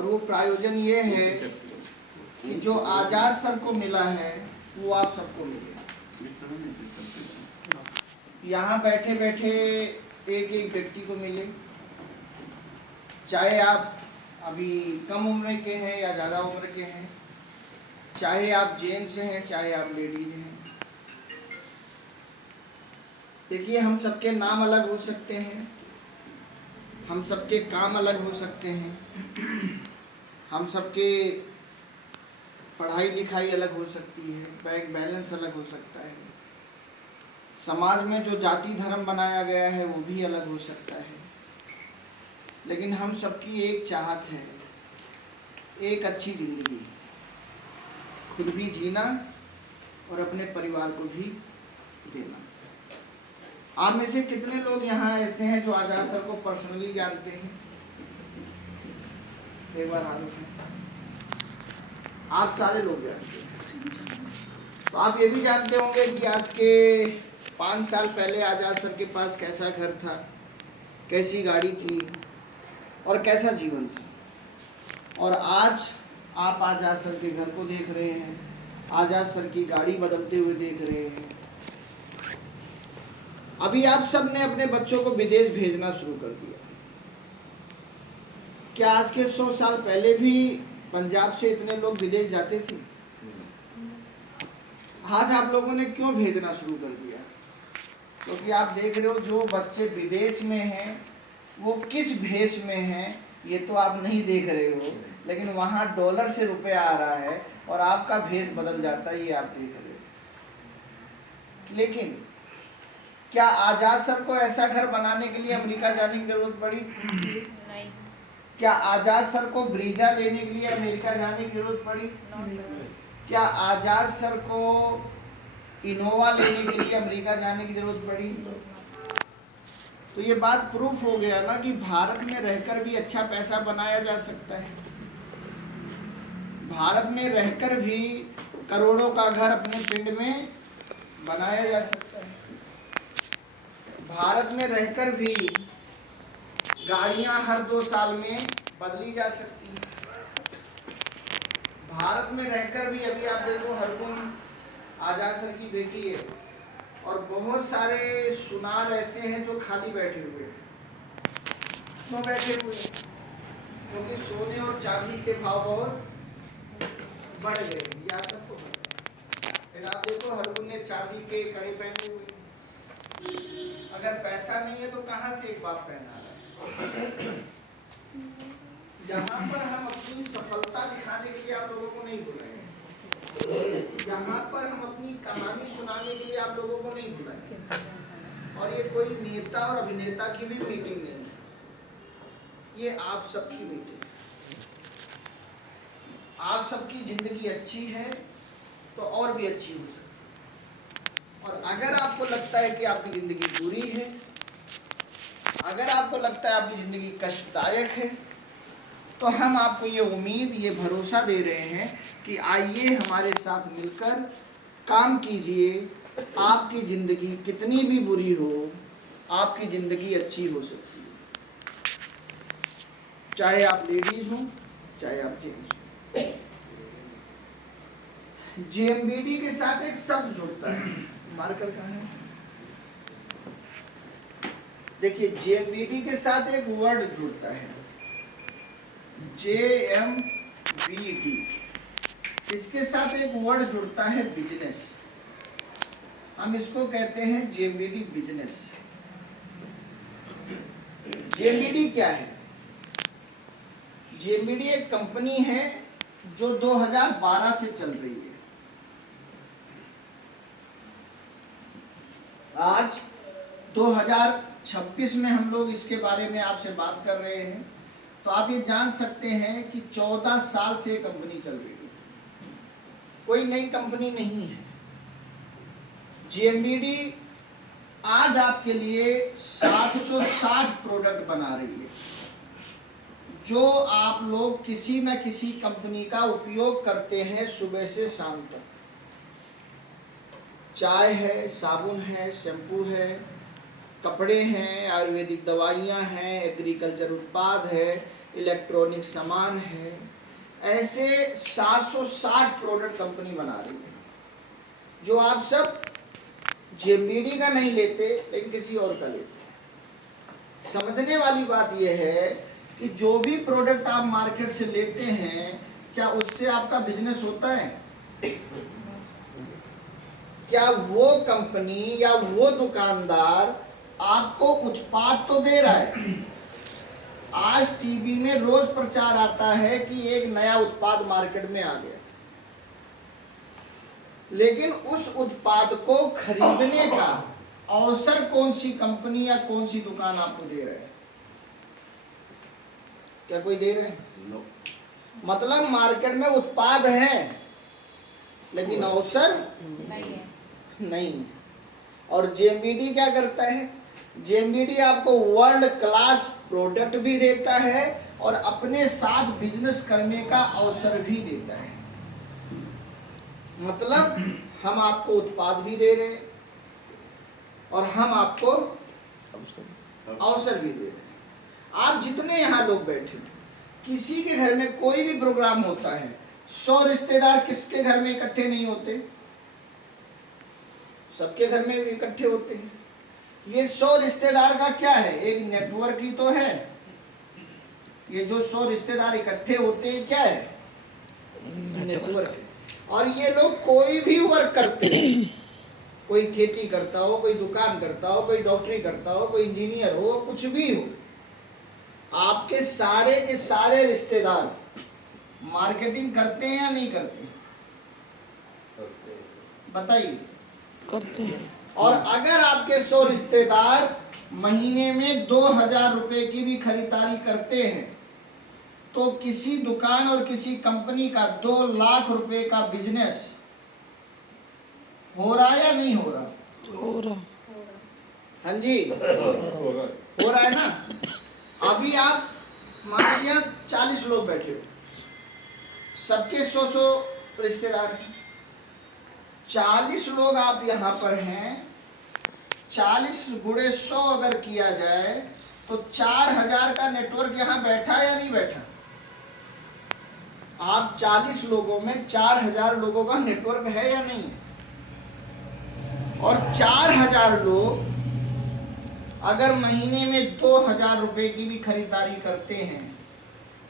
और वो प्रायोजन ये है कि जो आजाद सर को मिला है वो आप सबको मिले। यहाँ बैठे बैठे एक एक व्यक्ति को मिले, चाहे आप अभी कम उम्र के हैं या ज़्यादा उम्र के हैं, चाहे आप जेंट्स हैं चाहे आप लेडीज हैं। देखिए, हम सबके नाम अलग हो सकते हैं, हम सबके काम अलग हो सकते हैं, हम सबके पढ़ाई लिखाई अलग हो सकती है, बैंक बैलेंस अलग हो सकता है, समाज में जो जाति धर्म बनाया गया है वो भी अलग हो सकता है, लेकिन हम सबकी एक चाहत है, एक अच्छी ज़िंदगी, खुद भी जीना और अपने परिवार को भी देना। आप में से कितने लोग यहाँ ऐसे हैं जो आजाद सर को पर्सनली जानते हैं? एक बार हाथ उठाएं। आप सारे लोग जानते हैं। तो आप ये भी जानते होंगे कि आज के 5 साल पहले आजाद सर के पास कैसा घर था, कैसी गाड़ी थी और कैसा जीवन था। और आज आप आजाद सर के घर को देख रहे हैं, आजाद सर की गाड़ी बदलते हुए देख रहे हैं। अभी आप सब ने अपने बच्चों को विदेश भेजना शुरू कर दिया। क्या आज के 100 साल पहले भी पंजाब से इतने लोग विदेश जाते थे? आज आप लोगों ने क्यों भेजना शुरू कर दिया? क्योंकि आप देख रहे हो जो बच्चे विदेश में हैं वो किस भेष में हैं ये तो आप नहीं देख रहे हो, लेकिन वहाँ डॉलर से रुपया आ रहा है और आपका भेष बदल जाता है, ये आप देख रहे हो। लेकिन क्या आजाद सर को ऐसा घर बनाने के लिए अमेरिका जाने की जरूरत पड़ी? नहीं। क्या आजाद सर को ब्रीजा लेने के लिए अमेरिका जाने की जरूरत पड़ी? क्या आजाद सर को इनोवा लेने के लिए अमेरिका जाने की जरूरत पड़ी? तो ये बात प्रूफ हो गया ना कि भारत में रहकर भी अच्छा पैसा बनाया जा सकता है। भारत में रहकर भी करोड़ों का घर अपने पिंड में बनाया जा सकता है। भारत में रहकर भी गाड़ियां हर 2 साल में बदली जा सकती हैं। भारत में रहकर भी अभी आप देखो हरगुन आजाद सर की बेटी है और बहुत सारे सुनार ऐसे हैं जो खाली बैठे हुए हैं। क्यों बैठे हुए हैं? क्योंकि सोने और चांदी के भाव बहुत बढ़ गए, ये आप सबको पता है। आप देखो हरगुन ने चांदी के कड़े पहने हुए, अगर पैसा नहीं है तो कहाँ से एक बाप पहना रहा है? यहाँ पर हम अपनी सफलता दिखाने के लिए आप लोगों को नहीं बुलाएंगे, यहाँ पर हम अपनी कहानी सुनाने के लिए आप लोगों को नहीं बुलाएंगे। और ये कोई नेता और अभिनेता की भी मीटिंग नहीं है, ये आप सबकी मीटिंग है। आप सबकी जिंदगी अच्छी है तो और भी अच्छी हो सकती है। और अगर आपको लगता है कि आपकी जिंदगी बुरी है, अगर आपको लगता है आपकी जिंदगी कष्टदायक है, तो हम आपको ये उम्मीद, ये भरोसा दे रहे हैं कि आइए हमारे साथ मिलकर काम कीजिए। आपकी ज़िंदगी कितनी भी बुरी हो, आपकी ज़िंदगी अच्छी हो सकती है। चाहे आप लेडीज हो चाहे आप जेंट्स हो। जेएमबीडी के साथ एक शब्द जुड़ता है, मार्कर कहाँ है? देखिए, जेएमबीडी के साथ एक वर्ड जुड़ता है, JMBD। इसके साथ एक वर्ड जुड़ता है बिजनेस। हम इसको कहते हैं जेएमबीडी बिजनेस। जेएमबीडी क्या है? जेएमबीडी एक कंपनी है जो 2012 से चल रही है। आज 2026 में हम लोग इसके बारे में आपसे बात कर रहे हैं, तो आप ये जान सकते हैं कि 14 साल से कंपनी चल रही है, कोई नई कंपनी नहीं है। जेएमबीडी आज आपके लिए 760 प्रोडक्ट बना रही है, जो आप लोग किसी न किसी कंपनी का उपयोग करते हैं सुबह से शाम तक। चाय है, साबुन है, शैम्पू है, कपड़े हैं, आयुर्वेदिक दवाइयाँ हैं, एग्रीकल्चर उत्पाद है, इलेक्ट्रॉनिक सामान है, ऐसे 760 प्रोडक्ट कंपनी बना रही है, जो आप सब जेएमबीडी का नहीं लेते लेकिन किसी और का लेते हैं। समझने वाली बात यह है कि जो भी प्रोडक्ट आप मार्केट से लेते हैं, क्या उससे आपका बिजनेस होता है? क्या वो कंपनी या वो दुकानदार आपको उत्पाद तो दे रहा है? आज टीवी में रोज प्रचार आता है कि एक नया उत्पाद मार्केट में आ गया, लेकिन उस उत्पाद को खरीदने का अवसर कौन सी कंपनी या कौन सी दुकान आपको दे रहे हैं? क्या कोई दे रहे हैं? no. मतलब मार्केट में उत्पाद है लेकिन अवसर नहीं है। और जेएमबीडी क्या करता है? जेएमबीडी आपको वर्ल्ड क्लास प्रोडक्ट भी देता है और अपने साथ बिजनेस करने का अवसर भी देता है। मतलब हम आपको उत्पाद भी दे रहे हैं और हम आपको अवसर भी दे रहे हैं। आप जितने यहाँ लोग बैठे, किसी के घर में कोई भी प्रोग्राम होता है, 100 रिश्तेदार किसके घर में इकट्ठे नहीं होते? सबके घर में इकट्ठे होते हैं। ये 100 रिश्तेदार का क्या है? एक नेटवर्क ही तो है। ये जो 100 रिश्तेदार इकट्ठे होते हैं क्या है? नेटवर्क है। और ये लोग कोई भी वर्क करते हैं, कोई खेती करता हो, कोई दुकान करता हो, कोई डॉक्टरी करता हो, कोई इंजीनियर हो, कुछ भी हो, आपके सारे के सारे रिश्तेदार मार्केटिंग करते हैं या नहीं करते? बताइए। करते हैं। और अगर आपके 100 रिश्तेदार महीने में 2000 रुपए की भी खरीदारी करते हैं, तो किसी दुकान और किसी कंपनी का 2 लाख रुपए का बिजनेस हो रहा या नहीं हो रहा? हो रहा। हाँ जी, हो रहा है ना। अभी आप मान लिया 40 लोग बैठे हो, सबके 100 रिश्तेदार हैं। 40 लोग आप यहाँ पर हैं, 40 गुणे 100 अगर किया जाए तो 4000 का नेटवर्क यहाँ बैठा या नहीं बैठा? आप 40 लोगों में 4000 लोगों का नेटवर्क है या नहीं है? और 4000 लोग अगर महीने में 2000 रुपए की भी खरीदारी करते हैं,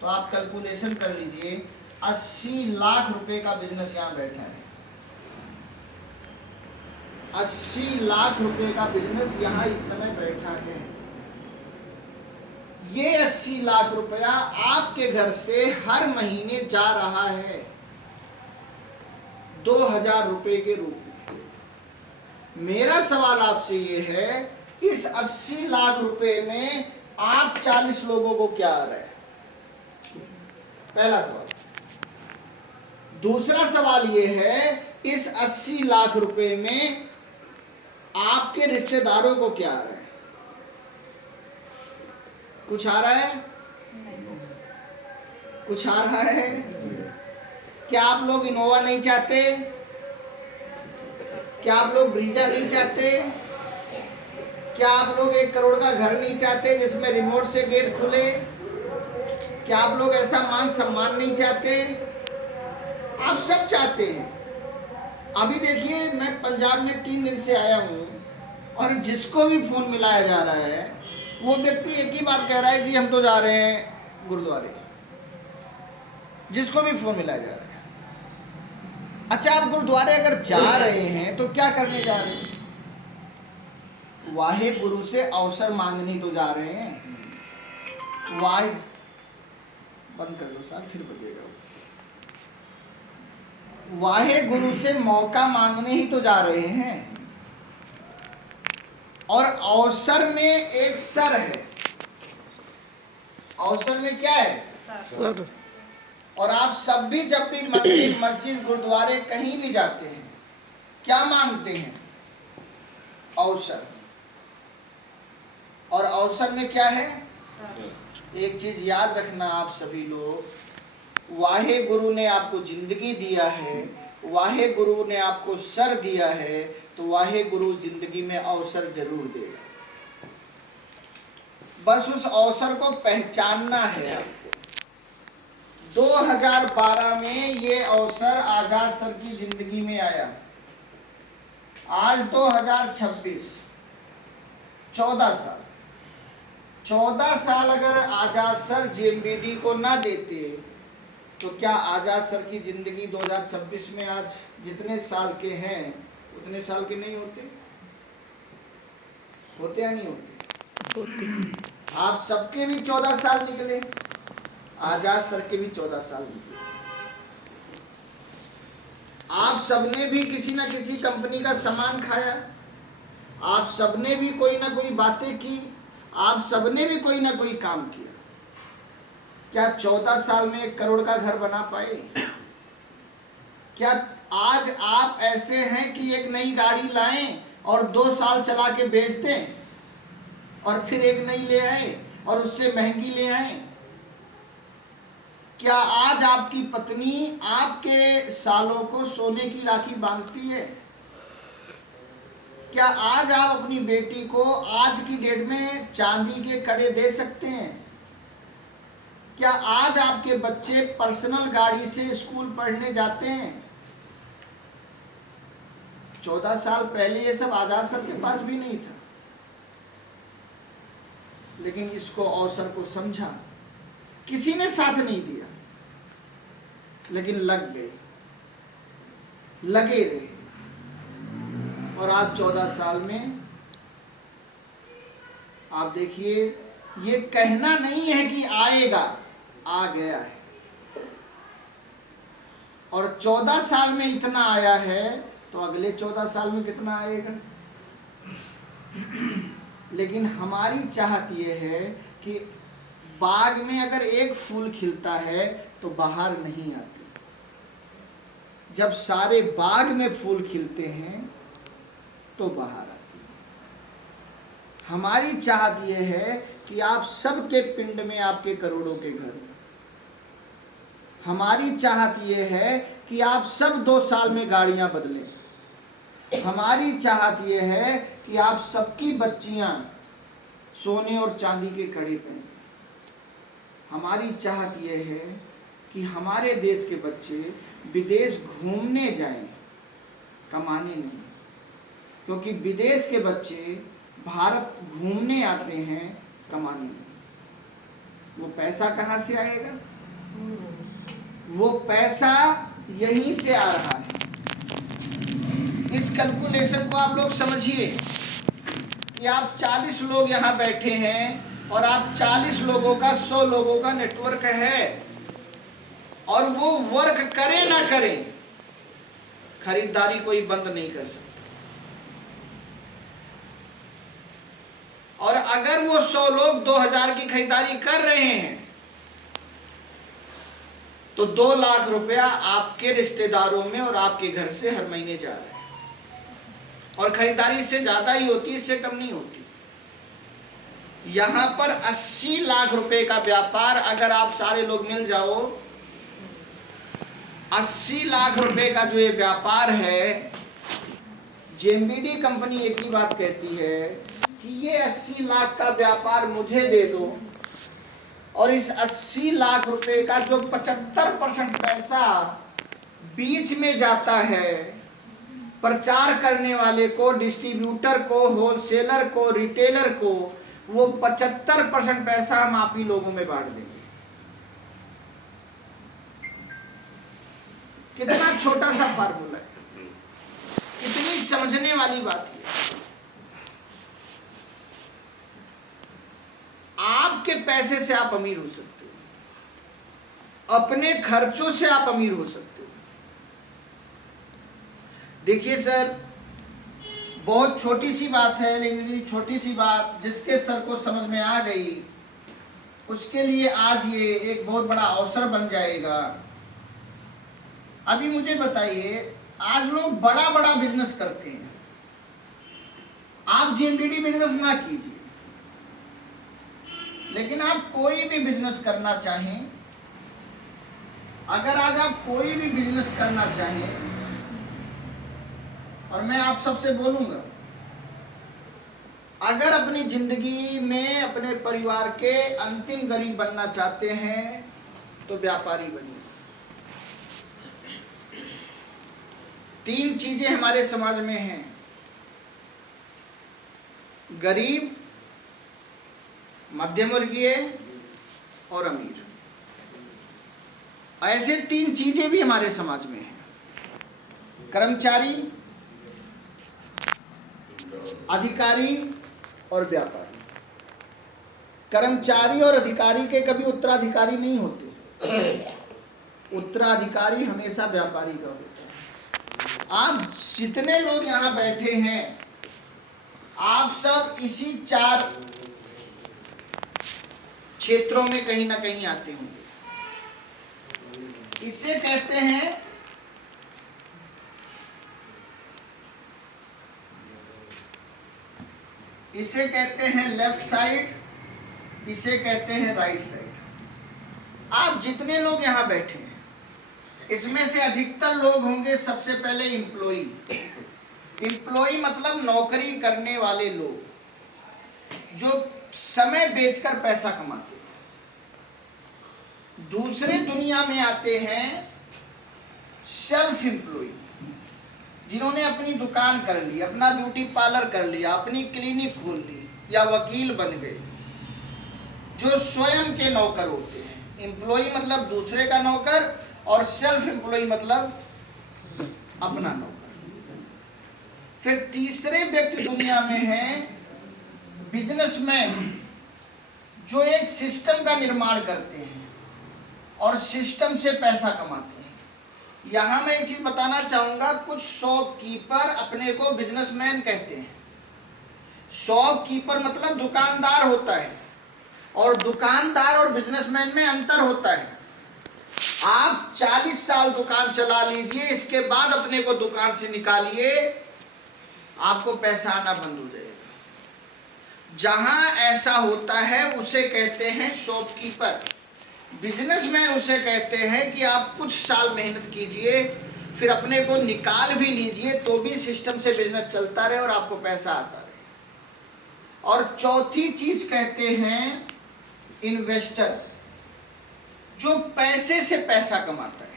तो आप कैलकुलेशन कर लीजिए, 80 लाख रुपए का बिजनेस यहाँ बैठा है। 80 लाख रुपए का बिजनेस यहाँ इस समय बैठा है। ये 80 लाख रुपया आपके घर से हर महीने जा रहा है 2000 रुपए के रूप में। मेरा सवाल आपसे ये है, इस 80 लाख रुपए में आप 40 लोगों को क्या आ रहा है? पहला सवाल। दूसरा सवाल ये है, इस 80 लाख रुपए में आपके रिश्तेदारों को क्या आ रहा है? कुछ आ रहा है? कुछ आ रहा है? क्या आप लोग इनोवा नहीं चाहते? क्या आप लोग ब्रीजा नहीं चाहते? क्या आप लोग 1 करोड़ का घर नहीं चाहते जिसमें रिमोट से गेट खुले? क्या आप लोग ऐसा मान सम्मान नहीं चाहते? आप सब चाहते हैं। अभी देखिए, मैं पंजाब में 3 दिन से आया हूं और जिसको भी फोन मिलाया जा रहा है, वो व्यक्ति एक ही बात कह रहा है, जी हम तो जा रहे हैं गुरुद्वारे। जिसको भी फोन मिलाया जा रहा है। अच्छा, आप गुरुद्वारे अगर जा रहे हैं तो क्या करने जा रहे हैं? वाहे गुरु से अवसर मांगने तो जा रहे हैं। वाहे बंद कर लो साहब, फिर बजेगा। वाहे गुरु से मौका मांगने ही तो जा रहे हैं। और अवसर में एक सर है। अवसर में क्या है? सर। और आप सब भी जब भी मंदिर, मस्जिद, गुरुद्वारे कहीं भी जाते हैं, क्या मांगते हैं? अवसर। और अवसर में क्या है? एक चीज याद रखना आप सभी लोग, वाहे गुरु ने आपको जिंदगी दिया है, वाहे गुरु ने आपको सर दिया है, तो वाहे गुरु जिंदगी में अवसर जरूर देगा। बस उस अवसर को पहचानना है आपको। 2012 में ये अवसर आजाद सर की जिंदगी में आया। आज 2026, 14 साल, 14 साल अगर आजाद सर जेएमबीडी को ना देते तो क्या आजाद सर की जिंदगी 2026 में आज जितने साल के हैं उतने साल के नहीं होते? होते या नहीं होते? आप सबके भी 14 साल निकले, आजाद सर के भी 14 साल निकले। आप सबने भी किसी ना किसी कंपनी का सामान खाया, आप सबने भी कोई ना कोई बातें की, आप सबने भी कोई ना कोई काम किया। क्या 14 साल में 1 करोड़ का घर बना पाए? क्या आज आप ऐसे हैं कि एक नई गाड़ी लाएं और 2 साल चला के बेच दें और फिर एक नई ले आए और उससे महंगी ले आए? क्या आज आपकी पत्नी आपके सालों को सोने की राखी बांधती है? क्या आज आप अपनी बेटी को आज की डेट में चांदी के कड़े दे सकते हैं? क्या आज आपके बच्चे पर्सनल गाड़ी से स्कूल पढ़ने जाते हैं? 14 साल पहले ये सब आजाद सर के पास भी नहीं था, लेकिन इसको अवसर को समझा, किसी ने साथ नहीं दिया, लेकिन लग गए, लगे रहे। और आज 14 साल में आप देखिए, ये कहना नहीं है कि आएगा, आ गया है। और 14 साल में इतना आया है तो अगले 14 साल में कितना आएगा? लेकिन हमारी चाहत ये है कि बाग में अगर एक फूल खिलता है तो बाहर नहीं आते, जब सारे बाग में फूल खिलते हैं तो बाहर आती है। हमारी चाहत यह है कि आप सबके पिंड में आपके करोड़ों के घर। हमारी चाहत यह है कि आप सब 2 साल में गाड़ियां बदलें। हमारी चाहत यह है कि आप सबकी बच्चियां सोने और चांदी के कड़े पहने। हमारी चाहत यह है कि हमारे देश के बच्चे विदेश घूमने जाएं, कमाने नहीं, क्योंकि विदेश के बच्चे भारत घूमने आते हैं, कमाने नहीं। वो पैसा कहाँ से आएगा? वो पैसा यहीं से आ रहा है। इस कैलकुलेशन को आप लोग समझिए कि आप 40 लोग यहाँ बैठे हैं और आप 40 लोगों का 100 लोगों का नेटवर्क है, और वो वर्क करे ना करे, खरीदारी कोई बंद नहीं कर सकता। और अगर वो 100 लोग 2000 की खरीदारी कर रहे हैं तो 2 लाख रुपया आपके रिश्तेदारों में और आपके घर से हर महीने जा रहे हैं, और खरीदारी से ज्यादा ही होती, इससे कम नहीं होती। यहां पर 80 लाख रुपए का व्यापार अगर आप सारे लोग मिल जाओ, 80 लाख रुपए का जो ये व्यापार है, जेएमबीडी कंपनी एक ही बात कहती है कि ये 80 लाख का व्यापार मुझे दे दो, और इस 80 लाख रुपए का जो 75% पैसा बीच में जाता है, प्रचार करने वाले को, डिस्ट्रीब्यूटर को, होलसेलर को, रिटेलर को, वो 75% पैसा हम आप ही लोगों में बांट देंगे। कितना छोटा सा फार्मूला है, कितनी समझने वाली बात है। आपके पैसे से आप अमीर हो सकते हो, अपने खर्चों से आप अमीर हो सकते हो। देखिए सर, बहुत छोटी सी बात है, लेकिन ये छोटी सी बात जिसके सर को समझ में आ गई, उसके लिए आज ये एक बहुत बड़ा अवसर बन जाएगा। अभी मुझे बताइए, आज लोग बड़ा बड़ा बिजनेस करते हैं, आप जेएमबीडी बिजनेस ना कीजिए, लेकिन आप कोई भी बिजनेस करना चाहें, अगर आज आप कोई भी बिजनेस करना चाहें, और मैं आप सबसे बोलूंगा, अगर अपनी जिंदगी में अपने परिवार के अंतिम गरीब बनना चाहते हैं तो व्यापारी बनिए। 3 चीजें हमारे समाज में हैं, गरीब, मध्यम वर्गीय और अमीर। ऐसे 3 चीजें भी हमारे समाज में हैं, कर्मचारी, अधिकारी और व्यापारी। कर्मचारी और अधिकारी के कभी उत्तराधिकारी नहीं होते, उत्तराधिकारी हमेशा व्यापारी का होता है। आप जितने लोग यहाँ बैठे हैं, आप सब इसी 4 क्षेत्रों में कहीं ना कहीं आते होंगे। इसे कहते हैं लेफ्ट साइड, इसे कहते हैं राइट साइड। आप जितने लोग यहाँ बैठे हैं, इसमें से अधिकतर लोग होंगे सबसे पहले एम्प्लॉई। एम्प्लॉई मतलब नौकरी करने वाले लोग, जो समय बेचकर पैसा कमाते हैं। दूसरे दुनिया में आते हैं सेल्फ एम्प्लॉय, जिन्होंने अपनी दुकान कर ली, अपना ब्यूटी पार्लर कर लिया, अपनी क्लिनिक खोल ली या वकील बन गए, जो स्वयं के नौकर होते हैं। एम्प्लॉय मतलब दूसरे का नौकर और सेल्फ एम्प्लॉय मतलब अपना नौकर। फिर तीसरे व्यक्ति दुनिया में हैं बिजनेसमैन, जो एक सिस्टम का निर्माण करते हैं और सिस्टम से पैसा कमाते हैं। यहां मैं एक चीज बताना चाहूंगा, कुछ शॉपकीपर अपने को बिजनेसमैन कहते हैं। शॉपकीपर मतलब दुकानदार होता है, और दुकानदार और बिजनेसमैन में अंतर होता है। आप 40 साल दुकान चला लीजिए, इसके बाद अपने को दुकान से निकालिए, आपको पैसा आना बंद हो जाएगा। जहां ऐसा होता है उसे कहते हैं शॉपकीपर। बिजनेसमैन उसे कहते हैं कि आप कुछ साल मेहनत कीजिए, फिर अपने को निकाल भी लीजिए, तो भी सिस्टम से बिजनेस चलता रहे और आपको पैसा आता रहे। और चौथी चीज कहते हैं इन्वेस्टर, जो पैसे से पैसा कमाता है।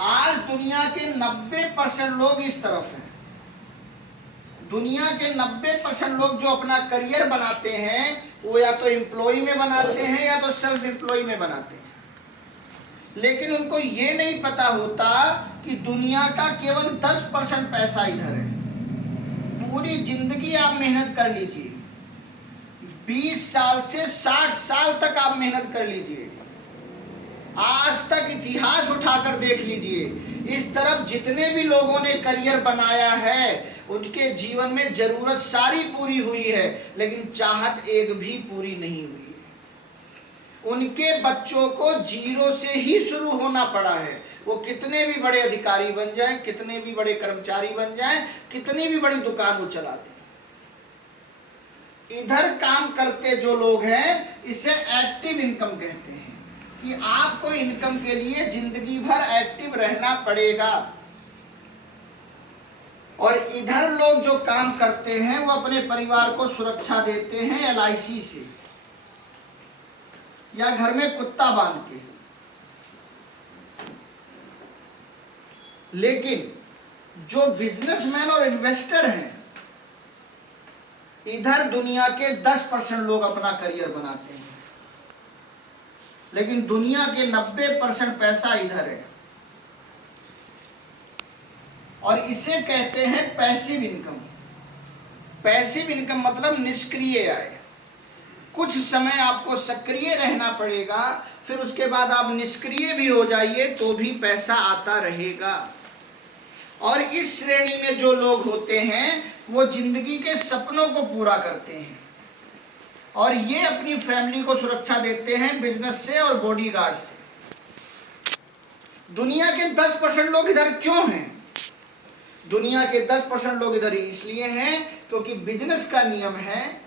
आज दुनिया के 90% लोग इस तरफ हैं। दुनिया के 90% लोग जो अपना करियर बनाते हैं, वो या तो एम्प्लॉय में बनाते हैं या तो सेल्फ एम्प्लॉय में बनाते हैं। लेकिन उनको ये नहीं पता होता कि दुनिया का केवल 10% पैसा इधर है। पूरी जिंदगी आप मेहनत कर लीजिए, 20 साल से 60 साल तक आप मेहनत कर लीजिए, आज तक इतिहास उठाकर देख लीजिए, इस तरफ जितने भी लोगों ने करियर बनाया है, उनके जीवन में जरूरत सारी पूरी हुई है, लेकिन चाहत एक भी पूरी नहीं हुई है। उनके बच्चों को 0 से ही शुरू होना पड़ा है। वो कितने भी बड़े अधिकारी बन जाएं, कितने भी बड़े कर्मचारी बन जाएं, कितनी भी बड़ी दुकान वो चला दें। इधर काम करते जो लोग हैं, इसे एक्टिव इनकम कहते हैं, कि आपको इनकम के लिए जिंदगी भर एक्टिव रहना पड़ेगा। और इधर लोग जो काम करते हैं, वो अपने परिवार को सुरक्षा देते हैं LIC से या घर में कुत्ता बांध के। लेकिन जो बिजनेसमैन और इन्वेस्टर हैं, इधर दुनिया के 10% लोग अपना करियर बनाते हैं, लेकिन दुनिया के 90% पैसा इधर है। और इसे कहते हैं पैसिव इनकम। पैसिव इनकम मतलब निष्क्रिय आय। कुछ समय आपको सक्रिय रहना पड़ेगा, फिर उसके बाद आप निष्क्रिय भी हो जाइए तो भी पैसा आता रहेगा। और इस श्रेणी में जो लोग होते हैं, वो जिंदगी के सपनों को पूरा करते हैं, और ये अपनी फैमिली को सुरक्षा देते हैं बिजनेस से और बॉडीगार्ड से। दुनिया के 10% लोग इधर क्यों हैं? दुनिया के 10% लोग इधर इसलिए हैं क्योंकि बिजनेस का नियम है,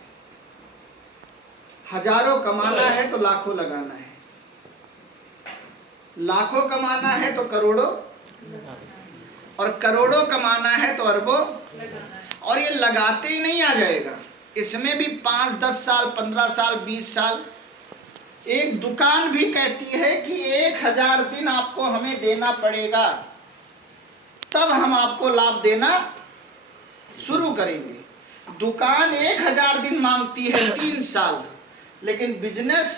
हजारों कमाना है तो लाखों लगाना है, लाखों कमाना है तो करोड़ों, और करोड़ों कमाना है तो अरबों। और ये लगाते ही नहीं आ जाएगा, इसमें भी 5-10 साल, 15 साल, 20 साल एक दुकान भी कहती है कि 1000 दिन आपको हमें देना पड़ेगा, तब हम आपको लाभ देना शुरू करेंगे। दुकान 1000 दिन मांगती है 3 साल, लेकिन बिजनेस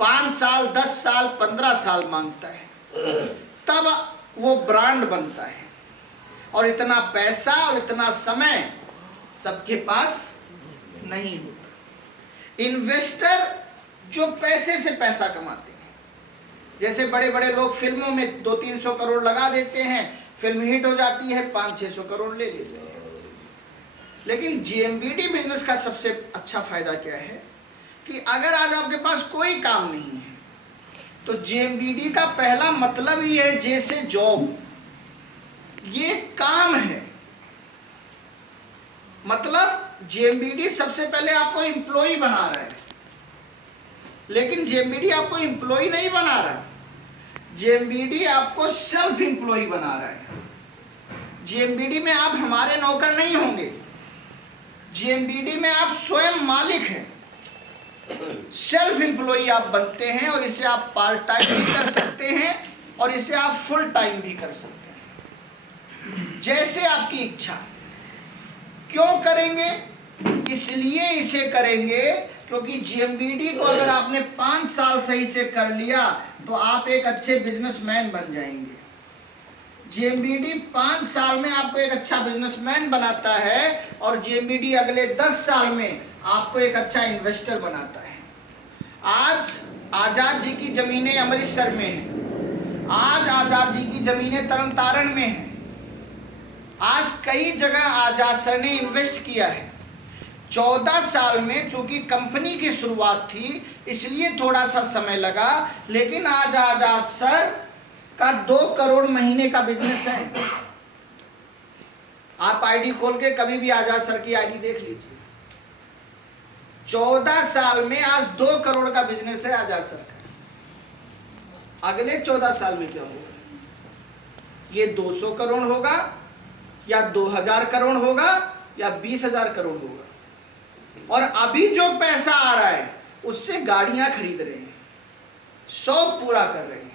5 साल, 10 साल, 15 साल मांगता है, तब वो ब्रांड बनता है। और इतना पैसा और इतना समय सबके पास नहीं होता। इन्वेस्टर जो पैसे से पैसा कमाते हैं, जैसे बड़े बड़े लोग फिल्मों में 200-300 करोड़ लगा देते हैं, फिल्म हिट हो जाती है, 500-600 करोड़ ले लेते हैं। लेकिन जीएमबीडी बिजनेस का सबसे अच्छा फायदा क्या है कि अगर आज आपके पास कोई काम नहीं है तो जीएमबीडी का पहला मतलब ही है जैसे जॉब, ये काम है। मतलब जीएमबीडी सबसे पहले आपको एम्प्लॉय बना रहा है, लेकिन जीएमबीडी आपको एम्प्लॉय नहीं बना रहा, जीएमबीडी आपको सेल्फ एम्प्लॉय बना रहा है। जीएमबीडी में आप हमारे नौकर नहीं होंगे, जीएमबीडी में आप स्वयं मालिक हैं, सेल्फ एम्प्लॉय आप बनते हैं। और इसे आप पार्ट टाइम भी कर सकते हैं और इसे आप फुल टाइम भी कर सकते हैं, जैसे आपकी इच्छा। क्यों करेंगे? इसलिए इसे करेंगे क्योंकि जीएमबीडी को अगर आपने 5 साल सही से कर लिया तो आप एक अच्छे बिजनेसमैन बन जाएंगे। जीएमबीडी 5 साल में आपको एक अच्छा बिजनेसमैन बनाता है और जीएमबीडी अगले 10 साल में आपको एक अच्छा इन्वेस्टर बनाता है। आज आजाद जी की जमीनें अमृतसर में हैं, आज आजाद जी की जमीनें तरन तारण में हैं, आज कई जगह आजाद सर ने इन्वेस्ट किया है। 14 साल में, चूंकि कंपनी की शुरुआत थी इसलिए थोड़ा सा समय लगा, लेकिन आज आजाद सर का 2 करोड़ महीने का बिजनेस है। आप आईडी खोल के कभी भी आजाद सर की आईडी देख लीजिए। 14 साल में आज 2 करोड़ का बिजनेस है आजाद सर का। अगले 14 साल में क्या होगा? ये 200 करोड़ होगा या 2000 करोड़ होगा या 20,000 करोड़ होगा। और अभी जो पैसा आ रहा है उससे गाड़ियां खरीद रहे हैं, शौक पूरा कर रहे हैं।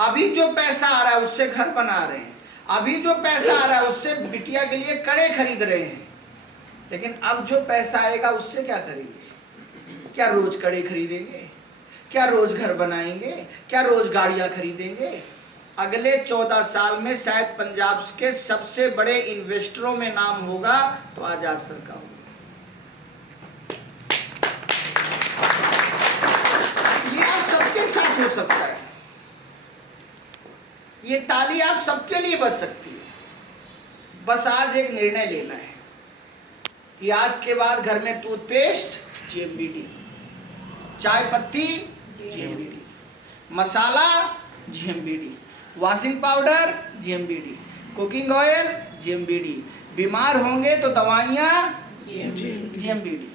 अभी जो पैसा आ रहा है उससे घर बना रहे हैं, अभी जो पैसा आ रहा है उससे बिटिया के लिए कड़े खरीद रहे हैं। लेकिन अब जो पैसा आएगा उससे क्या करेंगे? क्या रोज कड़े खरीदेंगे? क्या रोज घर बनाएंगे? क्या रोज गाड़ियां खरीदेंगे? अगले 14 साल में शायद पंजाब के सबसे बड़े इन्वेस्टरों में नाम होगा तो आजाद सर का होगा। ये आप सबके साथ हो सकता है, ये ताली आप सबके लिए बच सकती है। बस आज एक निर्णय लेना है कि आज के बाद घर में टूथपेस्ट जीएमबीडी, चाय पत्ती जीएमबीडी, मसाला जीएमबीडी, वॉशिंग पाउडर जीएमबीडी, कुकिंग ऑयल जीएमबीडी, बीमार होंगे तो दवाइयाँ जीएमबीडी।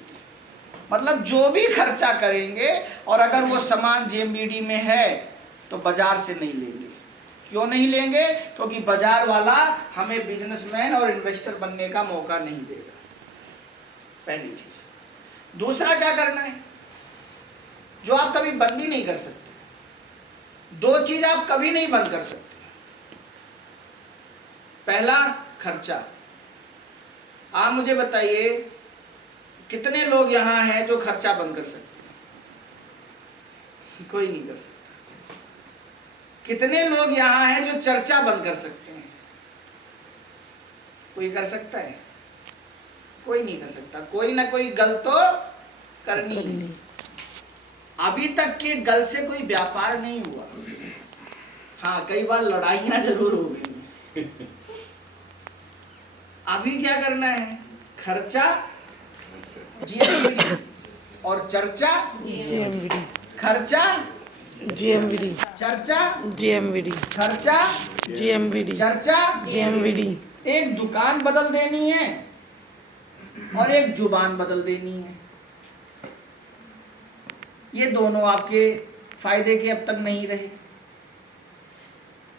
मतलब जो भी खर्चा करेंगे और अगर वो सामान जीएमबीडी में है तो बाजार से नहीं लेंगे। क्यों नहीं लेंगे? क्योंकि बाजार वाला हमें बिजनेसमैन और इन्वेस्टर बनने का मौका नहीं देगा, पहली चीज। दूसरा क्या करना है जो आप कभी बंद ही नहीं कर सकते? 2 चीज आप कभी नहीं बंद कर सकते। पहला, खर्चा। आप मुझे बताइए कितने लोग यहां हैं जो खर्चा बंद कर सकते हैं? कोई नहीं कर सकता। कितने लोग यहां हैं जो चर्चा बंद कर सकते हैं? कोई कर सकता है? कोई नहीं कर सकता। कोई ना कोई गल तो करनी है। अभी तक के गल से कोई व्यापार नहीं हुआ। हाँ, कई बार लड़ाइयां जरूर हो गई। अभी क्या करना है? खर्चा जीएमबीडी और चर्चा जीएमबीडी, खर्चा जीएमबीडी, चर्चा जीएमबीडी, खर्चा जीएमबीडी, चर्चा जीएमबीडी। एक दुकान बदल देनी है और एक जुबान बदल देनी है। ये दोनों आपके फायदे के अब तक नहीं रहे।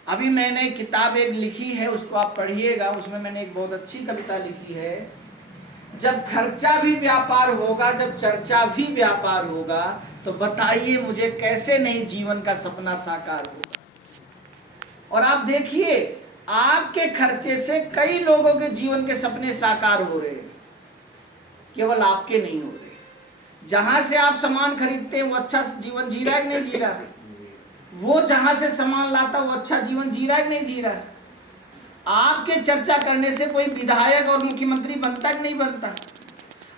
अभी मैंने किताब एक लिखी है, उसको आप पढ़िएगा। उसमें मैंने एक बहुत अच्छी कविता लिखी है। जब खर्चा भी व्यापार होगा, जब चर्चा भी व्यापार होगा, तो बताइए मुझे कैसे नहीं जीवन का सपना साकार होगा। और आप देखिए आपके खर्चे से कई लोगों के जीवन के सपने साकार हो रहे हैं, केवल आपके नहीं हो रहे। जहां से आप सामान खरीदते हैं वो अच्छा जीवन जी रहा है कि नहीं जी रहा? वो जहां से सामान लाता वो अच्छा जीवन जी रहा है कि नहीं जी रहा? आपके चर्चा करने से कोई विधायक और मुख्यमंत्री बनता कि नहीं बनता?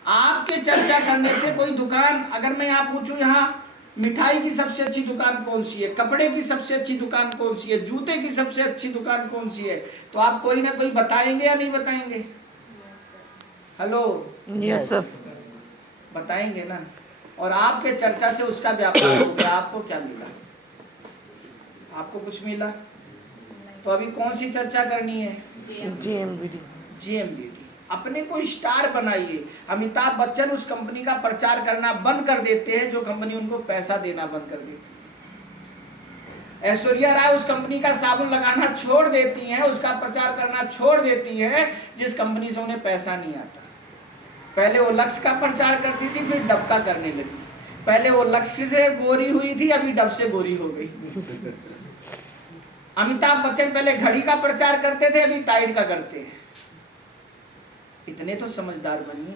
आपके चर्चा करने से कोई दुकान, अगर मैं यहाँ पूछूं यहाँ मिठाई की सबसे अच्छी दुकान कौन सी है, कपड़े की सबसे अच्छी दुकान कौन सी है, जूते की सबसे अच्छी दुकान कौन सी है, तो आप कोई ना कोई बताएंगे या नहीं बताएंगे? हेलो, यस सर, बताएंगे ना। और आपके चर्चा से उसका व्यापार हो गया, आपको क्या मिला? आपको कुछ मिला? तो अभी कौन सी चर्चा करनी है? GMBD। अपने को स्टार बनाइए। अमिताभ बच्चन उस कंपनी का प्रचार करना बंद कर देते हैं जो कंपनी उनको पैसा देना बंद कर देती है। ऐश्वर्या राय उस कंपनी का साबुन लगाना छोड़ देती हैं, उसका प्रचार करना छोड़ देती हैं जिस कंपनी से उन्हें पैसा नहीं आता। पहले वो लक्स का प्रचार करती थी, फिर डब का करने लगी। पहले वो लक्स से गोरी हुई थी, अभी डब से गोरी हो गई। अमिताभ बच्चन पहले घड़ी का प्रचार करते थे, अभी टाइड का करते हैं। इतने तो समझदार बनिए।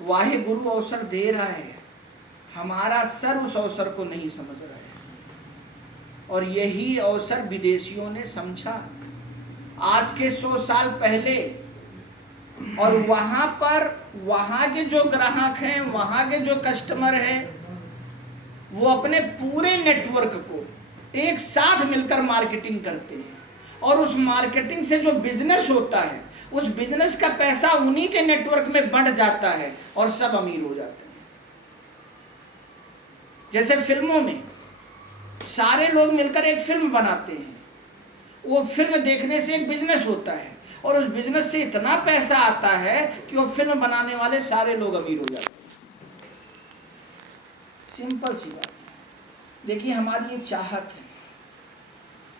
वाहे गुरु अवसर दे रहा है, हमारा सर उस अवसर को नहीं समझ रहा है, और यही अवसर विदेशियों ने समझा आज के 100 साल पहले। और वहां पर वहां के जो ग्राहक हैं, वहां के जो कस्टमर हैं, वो अपने पूरे नेटवर्क को एक साथ मिलकर मार्केटिंग करते हैं, और उस मार्केटिंग से जो बिजनेस होता है उस बिजनेस का पैसा उन्हीं के नेटवर्क में बढ़ जाता है और सब अमीर हो जाते हैं। जैसे फिल्मों में सारे लोग मिलकर एक फिल्म बनाते हैं, वो फिल्म देखने से एक बिजनेस होता है, और उस बिजनेस से इतना पैसा आता है कि वो फिल्म बनाने वाले सारे लोग अमीर हो जाते हैं। सिंपल सी बात है। देखिए हमारी ये चाहत है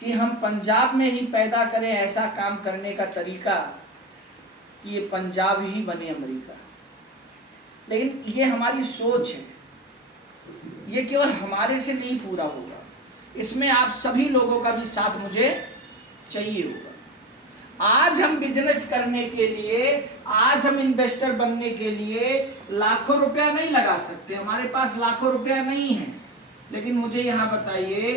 कि हम पंजाब में ही पैदा करें ऐसा काम करने का तरीका कि ये पंजाब ही बने अमेरिका। लेकिन ये हमारी सोच है, ये केवल हमारे से नहीं पूरा होगा, इसमें आप सभी लोगों का भी साथ मुझे चाहिए होगा। आज हम बिजनेस करने के लिए, आज हम इन्वेस्टर बनने के लिए लाखों रुपया नहीं लगा सकते, हमारे पास लाखों रुपया नहीं है। लेकिन मुझे यहाँ बताइए,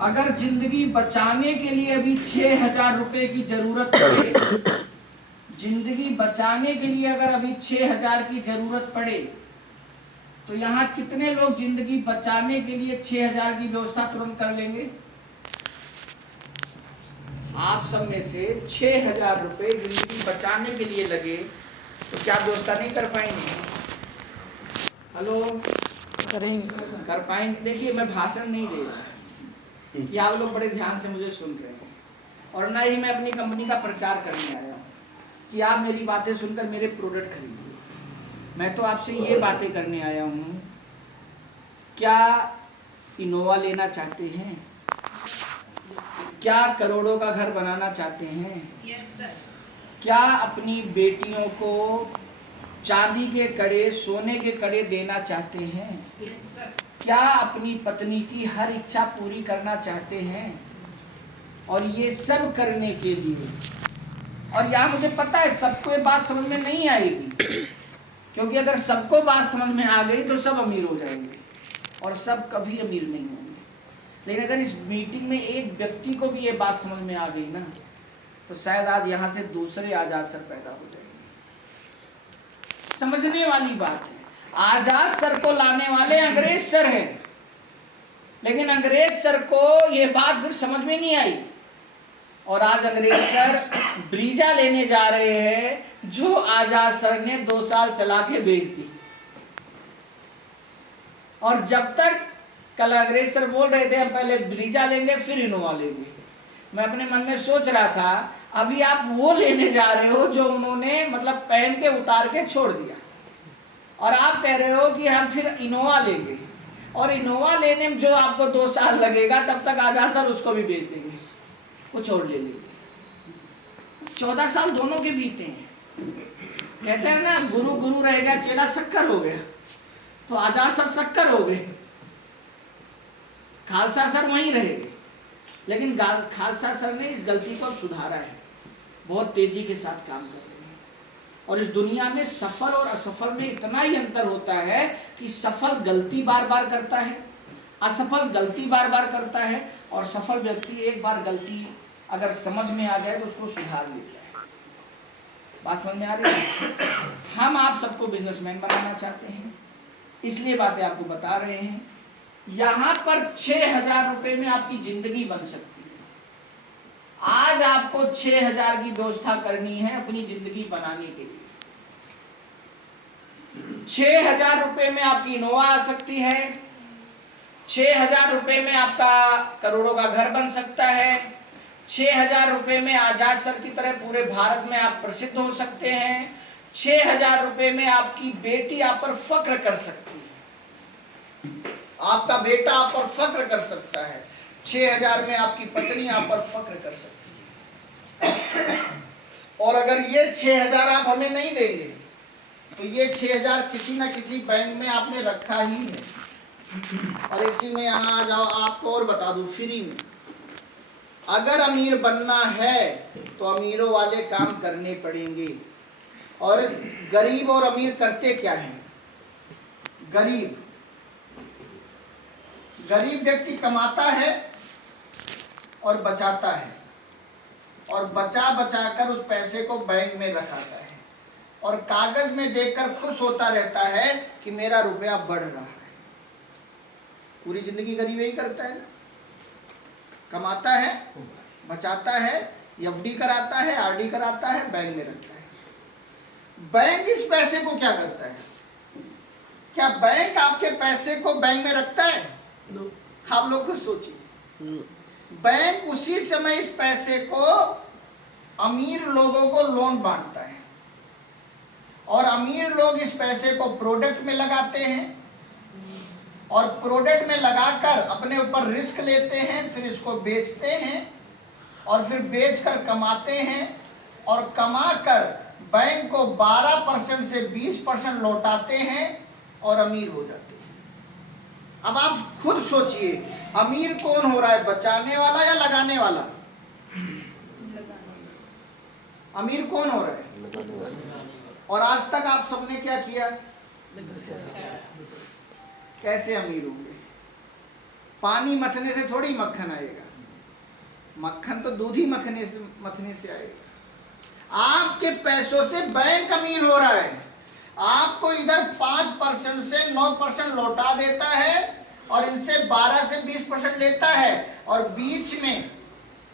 अगर जिंदगी बचाने के लिए अभी 6,000 रुपए की जरूरत पड़े, जिंदगी बचाने के लिए अगर अभी 6,000 की जरूरत पड़े, तो यहाँ कितने लोग जिंदगी बचाने के लिए 6,000 की व्यवस्था तुरंत कर लेंगे? आप सब में से 6,000 रुपए जिंदगी बचाने के लिए लगे तो क्या व्यवस्था नहीं कर पाएंगे? हेलो, करेंगे, कर पाएंगे। देखिए मैं भाषण नहीं दे रहा कि आप लोग बड़े ध्यान से मुझे सुन रहे हैं, और ना ही मैं अपनी कंपनी का प्रचार करने आया हूँ कि आप मेरी बातें सुनकर मेरे प्रोडक्ट खरीदिए। मैं तो आपसे ये बातें करने आया हूँ, क्या इनोवा लेना चाहते हैं? क्या करोड़ों का घर बनाना चाहते हैं? क्या अपनी बेटियों को चांदी के कड़े, सोने के कड़े देना चाहते हैं? क्या अपनी पत्नी की हर इच्छा पूरी करना चाहते हैं? और ये सब करने के लिए, और यहाँ मुझे पता है सबको ये बात समझ में नहीं आएगी, क्योंकि अगर सबको बात समझ में आ गई तो सब अमीर हो जाएंगे, और सब कभी अमीर नहीं होंगे। लेकिन अगर इस मीटिंग में एक व्यक्ति को भी ये बात समझ में आ गई ना, तो शायद आज यहाँ से दूसरे आजाद सर पैदा हो जाएंगे। समझने वाली बात है, आजाद सर को लाने वाले अंग्रेज सर हैं, लेकिन अंग्रेज सर को ये बात फिर समझ में नहीं आई, और आज अंग्रेज सर ब्रीजा लेने जा रहे हैं जो आजाद सर ने 2 साल चला के बेच दी। और जब तक कल अंग्रेज सर बोल रहे थे हम पहले ब्रीजा लेंगे फिर इनोवा लेंगे, मैं अपने मन में सोच रहा था अभी आप वो लेने जा रहे हो जो उन्होंने मतलब पहन के उतार के छोड़ दिया, और आप कह रहे हो कि हम फिर इनोवा लेंगे, और इनोवा लेने में जो आपको 2 साल लगेगा तब तक आजाद सर उसको भी बेच देंगे, कुछ और ले लेंगे। 14 साल दोनों के बीते हैं। कहते हैं ना गुरु गुरु रह गया चेला शक्कर हो गया। तो आजाद सर शक्कर हो गए, खालसा सर वहीं रह गए। लेकिन खालसा सर ने इस गलती को अब सुधारा है, बहुत तेजी के साथ काम कर रहे हैं। और इस दुनिया में सफल और असफल में इतना ही अंतर होता है कि सफल गलती बार बार करता है, असफल गलती बार बार करता है, और सफल व्यक्ति एक बार गलती अगर समझ में आ जाए तो उसको सुधार लेता है। बात समझ में आ रही है? हम आप सबको बिजनेसमैन बनाना चाहते हैं, इसलिए बातें आपको बता रहे हैं। यहां पर 6,000 रुपए में आपकी जिंदगी बन सकती है। आज आपको 6,000 की व्यवस्था करनी है अपनी जिंदगी बनाने के लिए। 6,000 रुपए में आपकी इनोवा आ सकती है, 6,000 रुपए में आपका करोड़ों का घर बन सकता है, 6,000 रुपए में आजाद सर की तरह पूरे भारत में आप प्रसिद्ध हो सकते हैं, 6,000 रुपए में आपकी बेटी आप पर फक्र कर सकती है, आपका बेटा आप पर फक्र कर सकता है, 6,000 में आपकी पत्नी आप पर फक्र कर सकती है। और अगर ये 6,000 आप हमें नहीं देंगे तो ये 6,000 किसी न किसी बैंक में आपने रखा ही है। और इसी में यहाँ आ जाओ, आपको और बता दूं फ्री में, अगर अमीर बनना है तो अमीरों वाले काम करने पड़ेंगे। और गरीब और अमीर करते क्या हैं? गरीब व्यक्ति कमाता है और बचाता है, और बचा बचा कर उस पैसे को बैंक में रखाता है, और कागज में देखकर खुश होता रहता है कि मेरा रुपया बढ़ रहा है। पूरी जिंदगी गरीब यही करता है ना, कमाता है, बचाता है, एफडी कराता है, आरडी कराता है, बैंक में रखता है। बैंक इस पैसे को क्या करता है? क्या बैंक आपके पैसे को बैंक में रखता है? आप लोग खुद सोचिए। बैंक उसी समय इस पैसे को अमीर लोगों को लोन बांटता है, और अमीर लोग इस पैसे को प्रोडक्ट में लगाते हैं, और प्रोडक्ट में लगाकर अपने ऊपर रिस्क लेते हैं, फिर इसको बेचते हैं, और फिर बेचकर कमाते हैं, और कमाकर बैंक को 12% से 20% लौटाते हैं और अमीर हो जाते हैं। अब आप खुद सोचिए, अमीर कौन हो रहा है, बचाने वाला या लगाने वाला? अमीर कौन हो रहा है? और आज तक आप सबने क्या किया? कैसे अमीर होंगे? पानी मथने से थोड़ी मक्खन आएगा, मक्खन तो दूध ही मथने से आएगा। आपके पैसों से बैंक अमीर हो रहा है, आपको इधर 5% से 9% लौटा देता है, और इनसे 12 से 20% लेता है, और बीच में